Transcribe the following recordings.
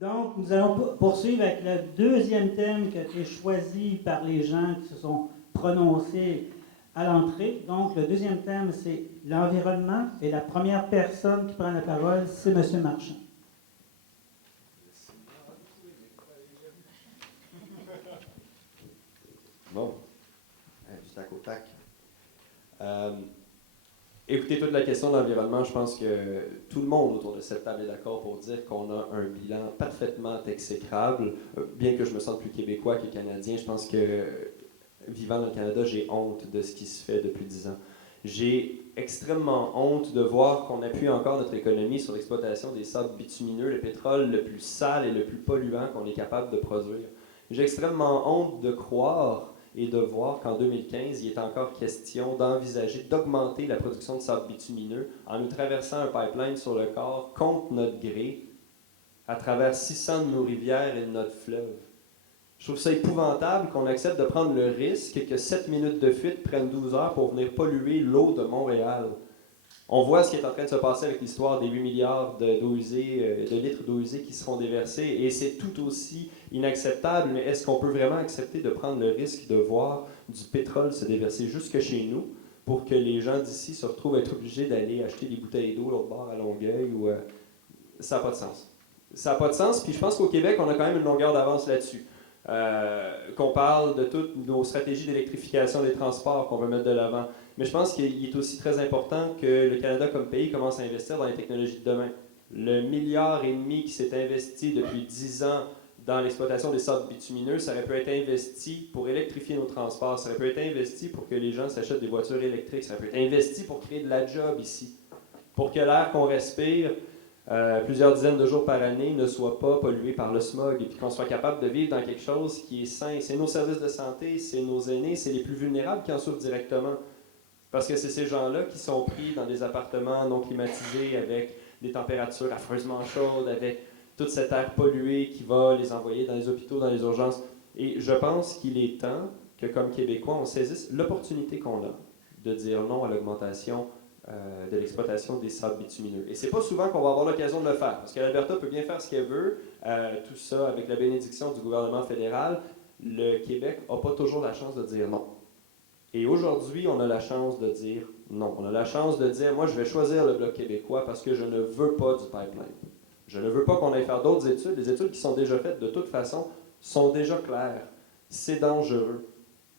Donc, nous allons poursuivre avec le deuxième thème qui a été choisi par les gens qui se sont prononcés à l'entrée. Donc, le deuxième thème, c'est l'environnement. Et la première personne qui prend la parole, c'est M. Marchand. Bon, du tac au tac. Écoutez, toute la question de l'environnement, je pense que tout le monde autour de cette table est d'accord pour dire qu'on a un bilan parfaitement exécrable. Bien que je me sente plus québécois que canadien, je pense que vivant dans le Canada, j'ai honte de ce qui se fait depuis 10 ans. J'ai extrêmement honte de voir qu'on appuie encore notre économie sur l'exploitation des sables bitumineux, le pétrole le plus sale et le plus polluant qu'on est capable de produire. J'ai extrêmement honte de croire et de voir qu'en 2015, il est encore question d'envisager d'augmenter la production de sable bitumineux en nous traversant un pipeline sur le corps contre notre gré à travers 600 de nos rivières et de notre fleuve. Je trouve ça épouvantable qu'on accepte de prendre le risque que 7 minutes de fuite prennent 12 heures pour venir polluer l'eau de Montréal. On voit ce qui est en train de se passer avec l'histoire des 8 milliards de litres d'eau usée qui seront déversés, et c'est tout aussi inacceptable. Mais est-ce qu'on peut vraiment accepter de prendre le risque de voir du pétrole se déverser jusque chez nous pour que les gens d'ici se retrouvent à être obligés d'aller acheter des bouteilles d'eau l'autre bord à Longueuil? Ça n'a pas de sens. Ça n'a pas de sens, puis je pense qu'au Québec, on a quand même une longueur d'avance là-dessus. Qu'on parle de toutes nos stratégies d'électrification des transports qu'on veut mettre de l'avant. Mais je pense qu'il est aussi très important que le Canada comme pays commence à investir dans les technologies de demain. Le 1,5 milliard qui s'est investi depuis 10 ans dans l'exploitation des sables bitumineux, ça aurait pu être investi pour électrifier nos transports, ça aurait pu être investi pour que les gens s'achètent des voitures électriques, ça aurait pu être investi pour créer de la job ici, pour que l'air qu'on respire plusieurs dizaines de jours par année ne soit pas pollué par le smog et puis qu'on soit capable de vivre dans quelque chose qui est sain. C'est nos services de santé, c'est nos aînés, c'est les plus vulnérables qui en souffrent directement. Parce que c'est ces gens-là qui sont pris dans des appartements non climatisés avec des températures affreusement chaudes, avec toute cette air pollué qui va les envoyer dans les hôpitaux, dans les urgences. Et je pense qu'il est temps que, comme Québécois, on saisisse l'opportunité qu'on a de dire non à l'augmentation de l'exploitation des sables bitumineux. Et c'est pas souvent qu'on va avoir l'occasion de le faire, parce que l'Alberta peut bien faire ce qu'elle veut, tout ça avec la bénédiction du gouvernement fédéral. Le Québec n'a pas toujours la chance de dire non. Et aujourd'hui, on a la chance de dire non. On a la chance de dire, moi, je vais choisir le Bloc québécois parce que je ne veux pas du pipeline. Je ne veux pas qu'on aille faire d'autres études. Les études qui sont déjà faites, de toute façon, sont déjà claires. C'est dangereux.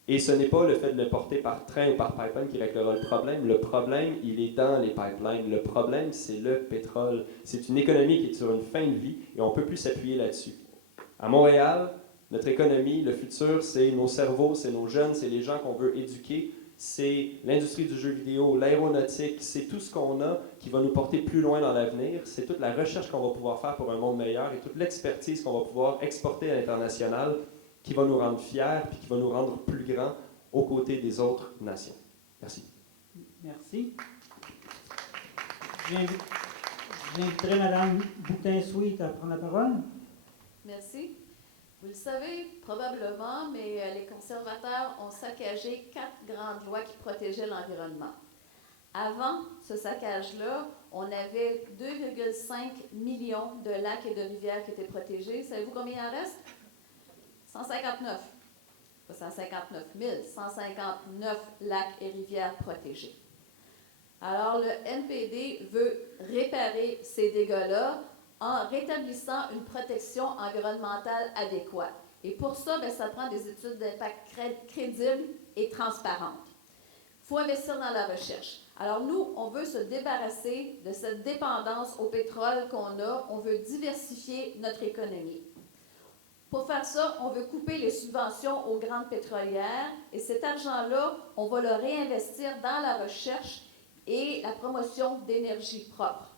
Et ce n'est pas le fait de le porter par train ou par pipeline qui réglera le problème. Le problème, il est dans les pipelines. Le problème, c'est le pétrole. C'est une économie qui est sur une fin de vie et on ne peut plus s'appuyer là-dessus. À Montréal, notre économie, le futur, c'est nos cerveaux, c'est nos jeunes, c'est les gens qu'on veut éduquer, c'est l'industrie du jeu vidéo, l'aéronautique, c'est tout ce qu'on a qui va nous porter plus loin dans l'avenir, c'est toute la recherche qu'on va pouvoir faire pour un monde meilleur et toute l'expertise qu'on va pouvoir exporter à l'international qui va nous rendre fiers et qui va nous rendre plus grands aux côtés des autres nations. Merci. Merci. J'inviterai Mme Boutin-Sweet à prendre la parole. Merci. Vous le savez probablement, mais les conservateurs ont saccagé 4 grandes lois qui protégeaient l'environnement. Avant ce saccage-là, on avait 2,5 millions de lacs et de rivières qui étaient protégés. Savez-vous combien il en reste? 159. Pas 159 000, 159 lacs et rivières protégés. Alors, le NPD veut réparer ces dégâts-là en rétablissant une protection environnementale adéquate. Et pour ça, ça prend des études d'impact crédibles et transparentes. Il faut investir dans la recherche. Alors nous, on veut se débarrasser de cette dépendance au pétrole qu'on a. On veut diversifier notre économie. Pour faire ça, on veut couper les subventions aux grandes pétrolières et cet argent-là, on va le réinvestir dans la recherche et la promotion d'énergie propre.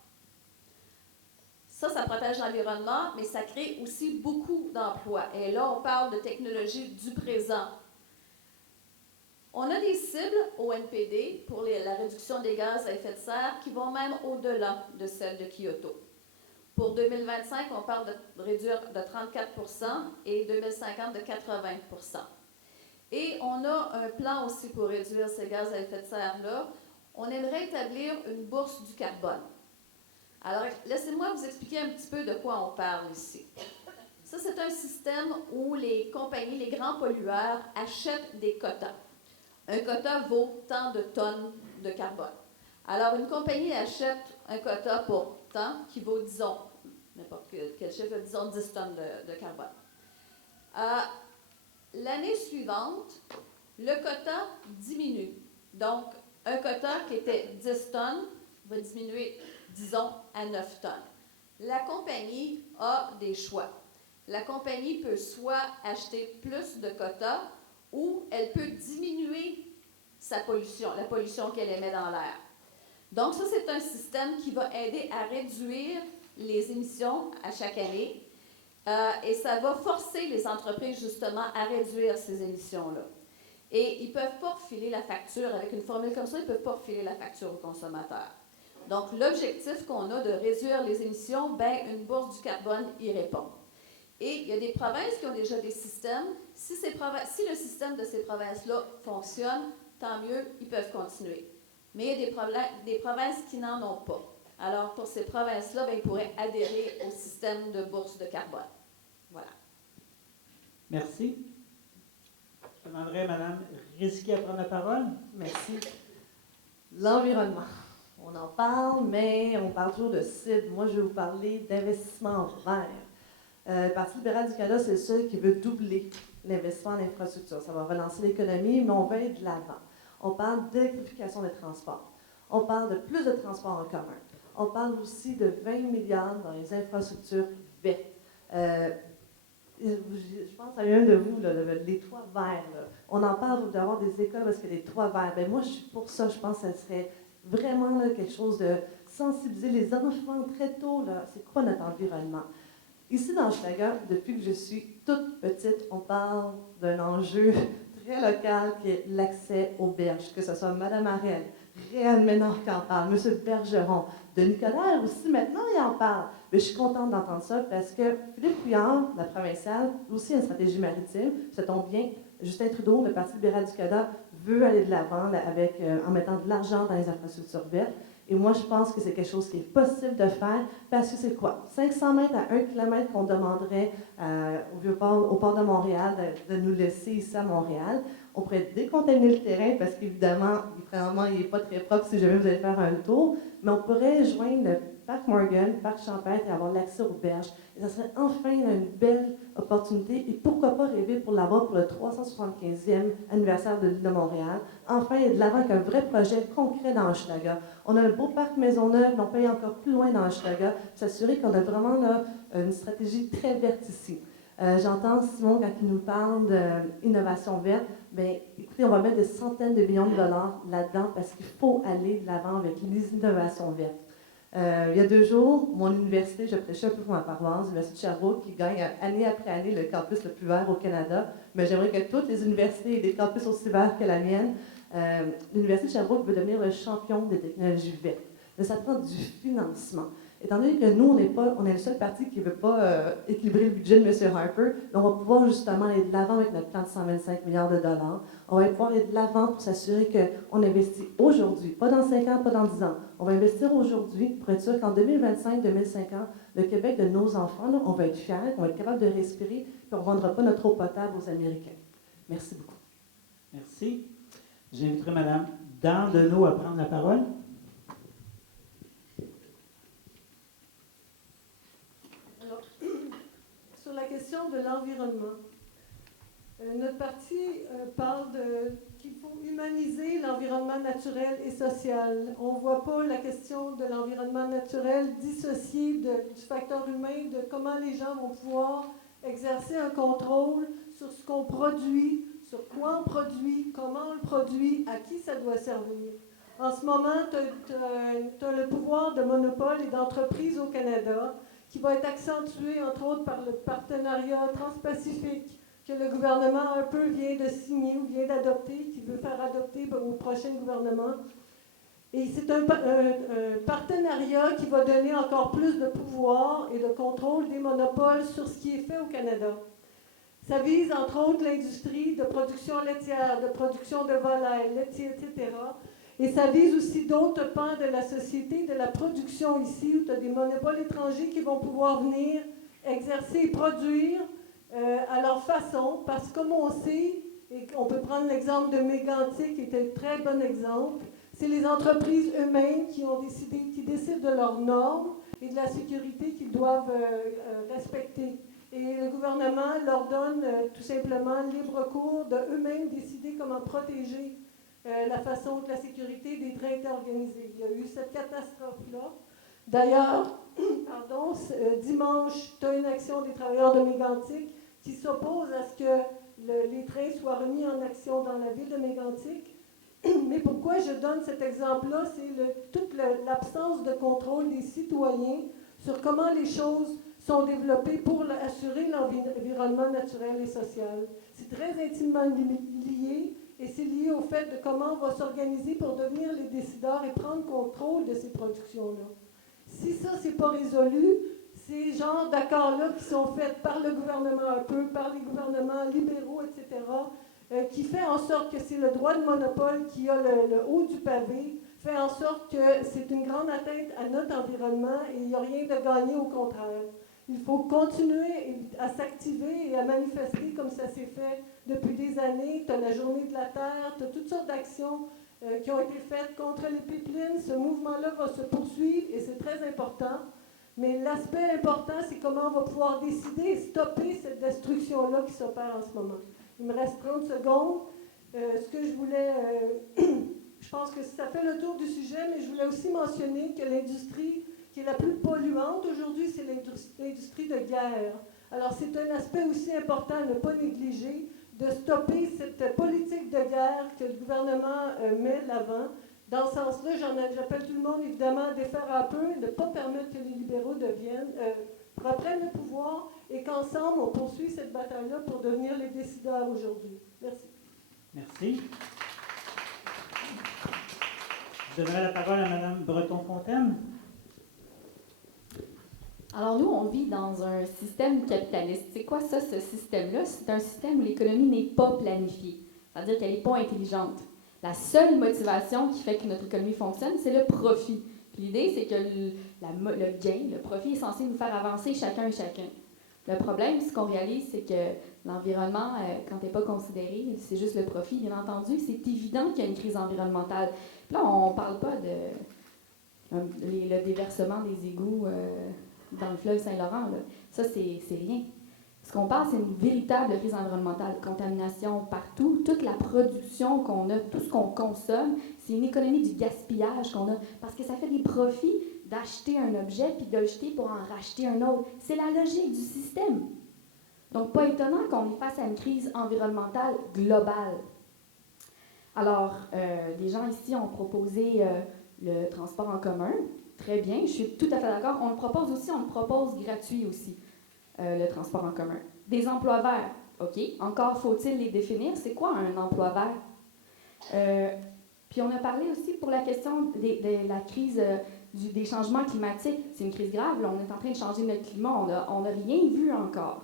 Ça protège l'environnement, mais ça crée aussi beaucoup d'emplois. Et là, on parle de technologie du présent. On a des cibles au NPD pour la réduction des gaz à effet de serre qui vont même au-delà de celles de Kyoto. Pour 2025, on parle de réduire de 34 % et 2050 de 80 %. Et on a un plan aussi pour réduire ces gaz à effet de serre-là. On aimerait établir une bourse du carbone. Alors, laissez-moi vous expliquer un petit peu de quoi on parle ici. Ça, c'est un système où les compagnies, les grands pollueurs, achètent des quotas. Un quota vaut tant de tonnes de carbone. Alors, une compagnie achète un quota pour tant qui vaut, disons, n'importe quel chiffre, disons 10 tonnes de carbone. L'année suivante, le quota diminue. Donc, un quota qui était 10 tonnes va diminuer, disons, à 9 tonnes. La compagnie a des choix. La compagnie peut soit acheter plus de quotas ou elle peut diminuer sa pollution, la pollution qu'elle émet dans l'air. Donc, ça, c'est un système qui va aider à réduire les émissions à chaque année et ça va forcer les entreprises, justement, à réduire ces émissions-là. Et ils ne peuvent pas refiler la facture, avec une formule comme ça, ils ne peuvent pas refiler la facture aux consommateurs. Donc, l'objectif qu'on a de réduire les émissions, bien, une bourse du carbone y répond. Et il y a des provinces qui ont déjà des systèmes. Si le système de ces provinces-là fonctionne, tant mieux, ils peuvent continuer. Mais il y a des provinces qui n'en ont pas. Alors, pour ces provinces-là, bien, ils pourraient adhérer au système de bourse de carbone. Voilà. Merci. Je demanderai à Mme Rizki à prendre la parole. Merci. L'environnement. On en parle, mais on parle toujours de cibles. Moi, je vais vous parler d'investissement vert. Le Parti libéral du Canada, c'est le seul qui veut doubler l'investissement en infrastructure. Ça va relancer l'économie, mais on va aller de l'avant. On parle d'électrification des transports. On parle de plus de transports en commun. On parle aussi de 20 milliards dans les infrastructures vertes. Je pense à un de vous, là, les toits verts. Là. On en parle d'avoir des écoles parce qu'il y a des toits verts. Bien, moi, je suis pour ça. Je pense que ce serait vraiment là, quelque chose de sensibiliser les enfants très tôt. Là, c'est quoi notre environnement? Ici, dans Hochelaga, depuis que je suis toute petite, on parle d'un enjeu très local qui est l'accès aux berges, que ce soit Mme Ariel, Réal Ménard qui en parle, M. Bergeron, Denis Coderre aussi, maintenant, il en parle. Mais je suis contente d'entendre ça parce que Philippe Couillard, la provinciale, aussi a une stratégie maritime. Ça tombe bien, Justin Trudeau, le Parti libéral du Canada, veut aller de l'avant en mettant de l'argent dans les infrastructures vertes. Et moi, je pense que c'est quelque chose qui est possible de faire parce que c'est quoi? 500 mètres à 1 km qu'on demanderait au port de Montréal de nous laisser ici à Montréal. On pourrait décontaminer le terrain parce qu'évidemment, il n'est pas très propre si jamais vous allez faire un tour, mais on pourrait joindre le Parc Morgan, le Parc Champêtre et avoir l'accès aux berges. Et ça serait enfin une belle opportunité et pourquoi pas rêver pour l'avoir pour le 375e anniversaire de l'île de Montréal. Enfin, il y a de l'avant avec un vrai projet concret dans Hochelaga. On a un beau parc Maisonneuve, mais on peut aller encore plus loin dans Hochelaga, s'assurer qu'on a vraiment là, une stratégie très verte ici. J'entends Simon quand il nous parle d'innovation verte. Bien, écoutez, on va mettre des centaines de millions de dollars là-dedans parce qu'il faut aller de l'avant avec les innovations vertes. Il y a 2 jours, mon université, je prêchais un peu pour ma paroisse, l'Université de Sherbrooke, qui gagne année après année le campus le plus vert au Canada. Mais j'aimerais que toutes les universités aient des campus aussi verts que la mienne. L'Université de Sherbrooke veut devenir le champion des technologies vertes. Mais ça prend du financement. Étant donné que nous, on est le seul parti qui ne veut pas équilibrer le budget de M. Harper, on va pouvoir justement aller de l'avant avec notre plan de 125 milliards de dollars. On va pouvoir aller de l'avant pour s'assurer qu'on investit aujourd'hui, pas dans 5 ans, pas dans 10 ans. On va investir aujourd'hui pour être sûr qu'en 2025-2050, le Québec de nos enfants, là, on va être fiers, on va être capable de respirer, puis on ne vendra pas notre eau potable aux Américains. Merci beaucoup. Merci. J'inviterai Mme Dan Deneau à prendre la parole. Sur la question de l'environnement, notre parti parle qu'il faut humaniser l'environnement naturel et social. On ne voit pas la question de l'environnement naturel dissociée du facteur humain, de comment les gens vont pouvoir exercer un contrôle sur ce qu'on produit, sur quoi on produit, comment on le produit, à qui ça doit servir. En ce moment, tu as le pouvoir de monopole et d'entreprise au Canada qui va être accentué, entre autres, par le partenariat transpacifique que le gouvernement un peu vient de signer ou vient d'adopter, qu'il veut faire adopter au prochain gouvernement. Et c'est un partenariat qui va donner encore plus de pouvoir et de contrôle des monopoles sur ce qui est fait au Canada. Ça vise, entre autres, l'industrie de production laitière, de production de volailles, laitiers, etc., et ça vise aussi d'autres pans de la société, de la production ici, où tu as des monopoles étrangers qui vont pouvoir venir exercer et produire à leur façon, parce que comme on sait, et on peut prendre l'exemple de Mégantic, qui est un très bon exemple, c'est les entreprises eux-mêmes qui décident de leurs normes et de la sécurité qu'ils doivent respecter. Et le gouvernement leur donne tout simplement libre cours de eux-mêmes décider comment protéger la façon que la sécurité des trains est organisée. Il y a eu cette catastrophe-là. D'ailleurs, dimanche, tu as une action des travailleurs de Mégantic qui s'oppose à ce que les trains soient remis en action dans la ville de Mégantic. Mais pourquoi je donne cet exemple-là? C'est toute l'absence de contrôle des citoyens sur comment les choses sont développées pour assurer l'environnement naturel et social. C'est très intimement lié, et c'est lié au fait de comment on va s'organiser pour devenir les décideurs et prendre contrôle de ces productions-là. Si ça, c'est pas résolu, ces genres d'accords-là qui sont faits par le gouvernement un peu, par les gouvernements libéraux, etc., qui fait en sorte que c'est le droit de monopole qui a le haut du pavé, fait en sorte que c'est une grande atteinte à notre environnement et il n'y a rien de gagné, au contraire. Il faut continuer à s'activer et à manifester comme ça s'est fait depuis des années. Tu as la Journée de la Terre, tu as toutes sortes d'actions qui ont été faites contre les pipelines. Ce mouvement-là va se poursuivre et c'est très important. Mais l'aspect important, c'est comment on va pouvoir décider et stopper cette destruction-là qui s'opère en ce moment. Il me reste 30 secondes. Ce que je voulais... je pense que ça fait le tour du sujet, mais je voulais aussi mentionner que l'industrie qui est la plus polluante aujourd'hui, c'est l'industrie de guerre. Alors, c'est un aspect aussi important à ne pas négliger, de stopper cette politique de guerre que le gouvernement met de l'avant. Dans ce sens-là, j'appelle tout le monde, évidemment, à défaire un peu, de ne pas permettre que les libéraux reprennent le pouvoir et qu'ensemble, on poursuit cette bataille-là pour devenir les décideurs aujourd'hui. Merci. Merci. Je donnerai la parole à Mme Breton-Fontaine. Alors nous, on vit dans un système capitaliste. C'est quoi ça, ce système-là? C'est un système où l'économie n'est pas planifiée, c'est-à-dire qu'elle n'est pas intelligente. La seule motivation qui fait que notre économie fonctionne, c'est le profit. Puis l'idée, c'est que le gain, le profit est censé nous faire avancer chacun et chacun. Le problème, ce qu'on réalise, c'est que l'environnement, quand il n'est pas considéré, c'est juste le profit. Bien entendu, c'est évident qu'il y a une crise environnementale. Puis là, on ne parle pas de le déversement des égouts dans le fleuve Saint-Laurent. Là. Ça, c'est rien. Ce qu'on parle, c'est une véritable crise environnementale. Contamination partout, toute la production qu'on a, tout ce qu'on consomme, c'est une économie du gaspillage qu'on a. Parce que ça fait des profits d'acheter un objet puis de le jeter pour en racheter un autre. C'est la logique du système. Donc, pas étonnant qu'on est face à une crise environnementale globale. Alors, des gens ici ont proposé le transport en commun. Très bien, je suis tout à fait d'accord. On le propose gratuit aussi, le transport en commun. Des emplois verts, OK. Encore faut-il les définir. C'est quoi un emploi vert? Puis on a parlé aussi pour la question de la crise des changements climatiques. C'est une crise grave. Là, on est en train de changer notre climat. On n'a rien vu encore.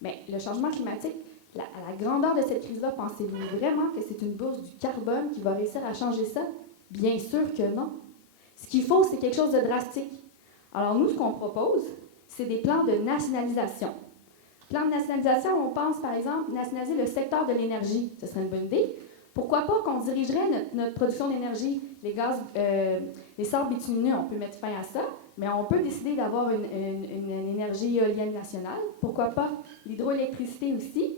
Mais le changement climatique, à la grandeur de cette crise-là, pensez-vous vraiment que c'est une bourse du carbone qui va réussir à changer ça? Bien sûr que non. Ce qu'il faut, c'est quelque chose de drastique. Alors nous, ce qu'on propose, c'est des plans de nationalisation. Plan de nationalisation, on pense par exemple nationaliser le secteur de l'énergie. Ce serait une bonne idée. Pourquoi pas qu'on dirigerait notre production d'énergie, les gaz, les sables bitumineux, on peut mettre fin à ça, mais on peut décider d'avoir une énergie éolienne nationale. Pourquoi pas l'hydroélectricité aussi.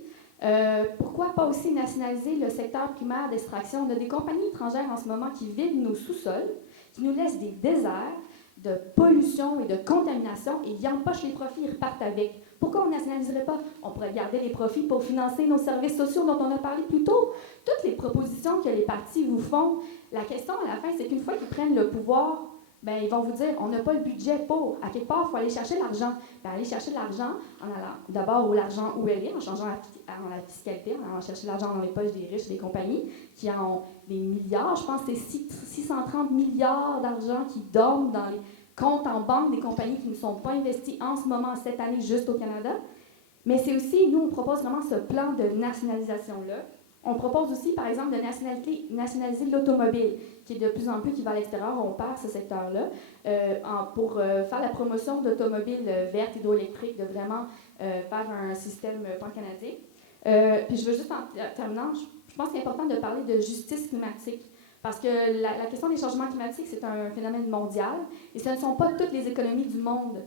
Pourquoi pas aussi nationaliser le secteur primaire d'extraction? On a des compagnies étrangères en ce moment qui vident nos sous-sols, qui nous laissent des déserts de pollution et de contamination et ils empochent les profits, ils repartent avec. Pourquoi on ne nationaliserait pas? On pourrait garder les profits pour financer nos services sociaux dont on a parlé plus tôt. Toutes les propositions que les partis vous font, la question à la fin, c'est qu'une fois qu'ils prennent le pouvoir, ben, ils vont vous dire, on n'a pas le budget pour. À quelque part, il faut aller chercher l'argent. Ben, aller chercher l'argent en allant d'abord où l'argent où elle est, en changeant la fiscalité, en allant chercher l'argent dans les poches des riches, des compagnies qui ont des milliards. Je pense que c'est 630 milliards d'argent qui dorment dans les comptes en banque des compagnies qui ne sont pas investies en ce moment, cette année, juste au Canada. Mais c'est aussi, nous, on propose vraiment ce plan de nationalisation-là On propose aussi, par exemple, de nationaliser l'automobile, qui est de plus en plus qui va à l'extérieur. On perd ce secteur-là pour faire la promotion d'automobiles vertes, hydroélectriques, de vraiment faire un système pan-canadien. Puis je veux juste, en terminant, je pense qu'il est important de parler de justice climatique. Parce que la question des changements climatiques, c'est un phénomène mondial. Et ce ne sont pas toutes les économies du monde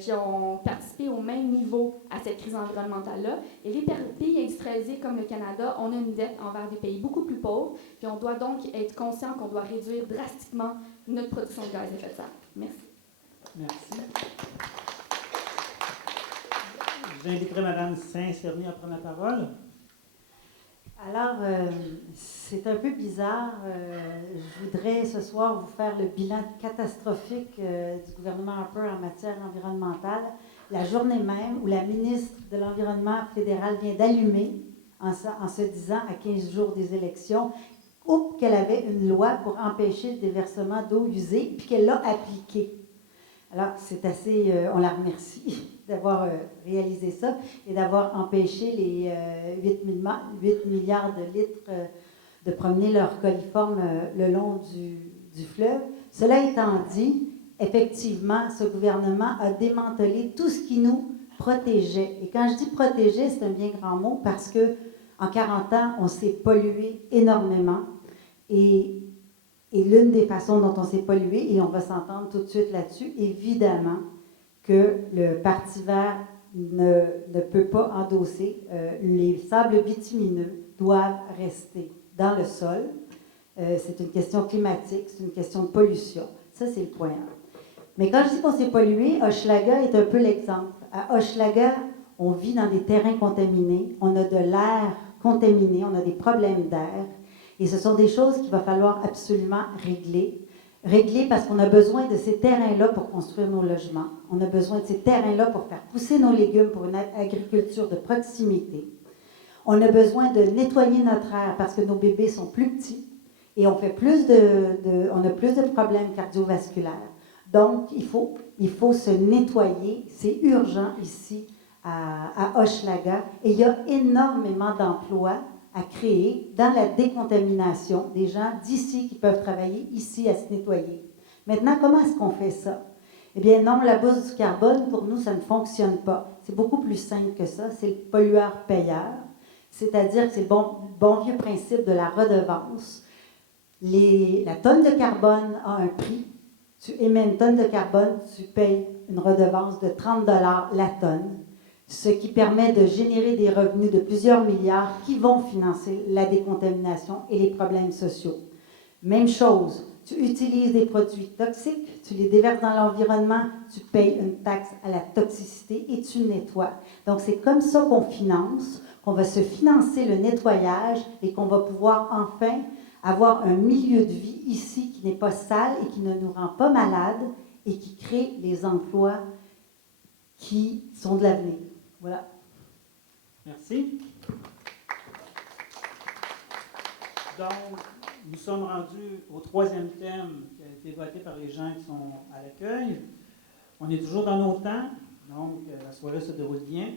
qui ont participé au même niveau à cette crise environnementale-là. Et les pays industrialisés comme le Canada, on a une dette envers des pays beaucoup plus pauvres. Puis on doit donc être conscient qu'on doit réduire drastiquement notre production de gaz à effet de serre. Merci. Merci. J'inviterai Mme Saint-Cerny à prendre la parole. Alors, c'est un peu bizarre. Je voudrais ce soir vous faire le bilan catastrophique du gouvernement Harper en matière environnementale. La journée même où la ministre de l'Environnement fédérale vient d'allumer, en se disant à 15 jours des élections, qu'elle avait une loi pour empêcher le déversement d'eau usée, puis qu'elle l'a appliquée. Alors, c'est assez... on la remercie d'avoir réalisé ça et d'avoir empêché les 8 milliards de litres de promener leurs coliformes le long du fleuve. Cela étant dit, effectivement, ce gouvernement a démantelé tout ce qui nous protégeait. Et quand je dis protéger, c'est un bien grand mot parce qu'en 40 ans, on s'est pollué énormément. Et l'une des façons dont on s'est pollué, et on va s'entendre tout de suite là-dessus, évidemment, que le Parti vert ne peut pas endosser. Les sables bitumineux doivent rester dans le sol. C'est une question climatique, c'est une question de pollution. Ça, c'est le point 1. Mais quand je dis qu'on s'est pollué, Hochelaga est un peu l'exemple. À Hochelaga, on vit dans des terrains contaminés, on a de l'air contaminé, on a des problèmes d'air. Et ce sont des choses qu'il va falloir absolument régler. Régler parce qu'on a besoin de ces terrains-là pour construire nos logements. On a besoin de ces terrains-là pour faire pousser nos légumes pour une agriculture de proximité. On a besoin de nettoyer notre air parce que nos bébés sont plus petits et on a plus de problèmes cardiovasculaires. Donc, il faut se nettoyer. C'est urgent ici à Hochelaga. Et il y a énormément d'emplois à créer dans la décontamination des gens d'ici qui peuvent travailler ici à se nettoyer. Maintenant, comment est-ce qu'on fait ça? Eh bien non, la bourse du carbone, pour nous, ça ne fonctionne pas. C'est beaucoup plus simple que ça. C'est le pollueur-payeur. C'est-à-dire que c'est le bon vieux principe de la redevance. La tonne de carbone a un prix. Tu émets une tonne de carbone, tu payes une redevance de 30 $ la tonne, ce qui permet de générer des revenus de plusieurs milliards qui vont financer la décontamination et les problèmes sociaux. Même chose, tu utilises des produits toxiques, tu les déverses dans l'environnement, tu payes une taxe à la toxicité et tu nettoies. Donc, c'est comme ça qu'on finance, qu'on va se financer le nettoyage et qu'on va pouvoir enfin avoir un milieu de vie ici qui n'est pas sale et qui ne nous rend pas malades et qui crée les emplois qui sont de l'avenir. Voilà. Merci. Donc, nous sommes rendus au 3e thème qui a été voté par les gens qui sont à l'accueil. On est toujours dans nos temps, donc la soirée se déroule bien.